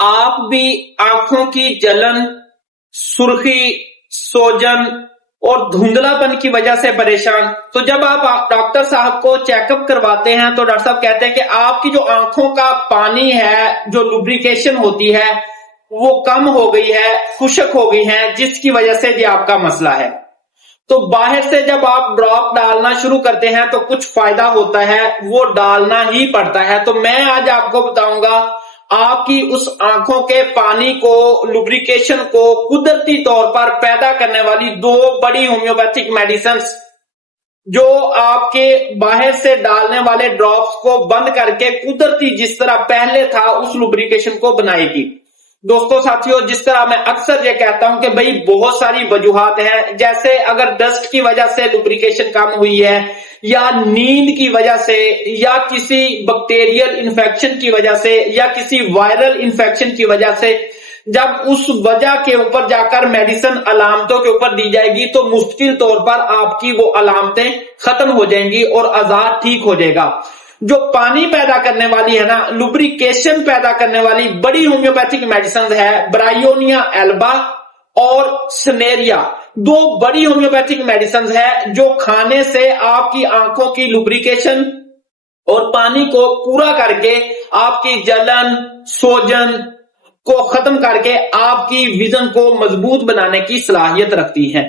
آپ بھی آنکھوں کی جلن، سرخی، سوجن اور دھندلا پن کی وجہ سے پریشان، تو جب آپ ڈاکٹر صاحب کو چیک اپ کرواتے ہیں تو ڈاکٹر صاحب کہتے ہیں کہ آپ کی جو آنکھوں کا پانی ہے، جو لوبریکیشن ہوتی ہے وہ کم ہو گئی ہے، خشک ہو گئی ہے، جس کی وجہ سے یہ آپ کا مسئلہ ہے۔ تو باہر سے جب آپ ڈراپ ڈالنا شروع کرتے ہیں تو کچھ فائدہ ہوتا ہے، وہ ڈالنا ہی پڑتا ہے۔ تو میں آج آپ کو بتاؤں گا آپ کی اس آنکھوں کے پانی کو، لوبریکیشن کو قدرتی طور پر پیدا کرنے والی 2 بڑی ہومیوپیتھک میڈیسنز، جو آپ کے باہر سے ڈالنے والے ڈراپس کو بند کر کے قدرتی جس طرح پہلے تھا اس لوبریکیشن کو بنائے گی۔ دوستو ساتھیو، جس طرح میں اکثر یہ کہتا ہوں کہ بھئی بہت ساری وجوہات ہیں، جیسے اگر ڈسٹ کی وجہ سے لوبریکیشن کم ہوئی ہے، یا نیند کی وجہ سے، یا کسی بیکٹیریل انفیکشن کی وجہ سے، یا کسی وائرل انفیکشن کی وجہ سے، جب اس وجہ کے اوپر جا کر میڈیسن علامتوں کے اوپر دی جائے گی تو مستقل طور پر آپ کی وہ علامتیں ختم ہو جائیں گی اور عذاب ٹھیک ہو جائے گا۔ جو پانی پیدا کرنے والی ہے نا، لوبریکیشن پیدا کرنے والی بڑی ہومیوپیتھک میڈیسنز ہے برائیونیا ایلبا اور سنیریا، 2 بڑی ہومیوپیتھک میڈیسنز ہے جو کھانے سے آپ کی آنکھوں کی لوبریکیشن اور پانی کو پورا کر کے آپ کی جلن، سوجن کو ختم کر کے آپ کی ویژن کو مضبوط بنانے کی صلاحیت رکھتی ہیں۔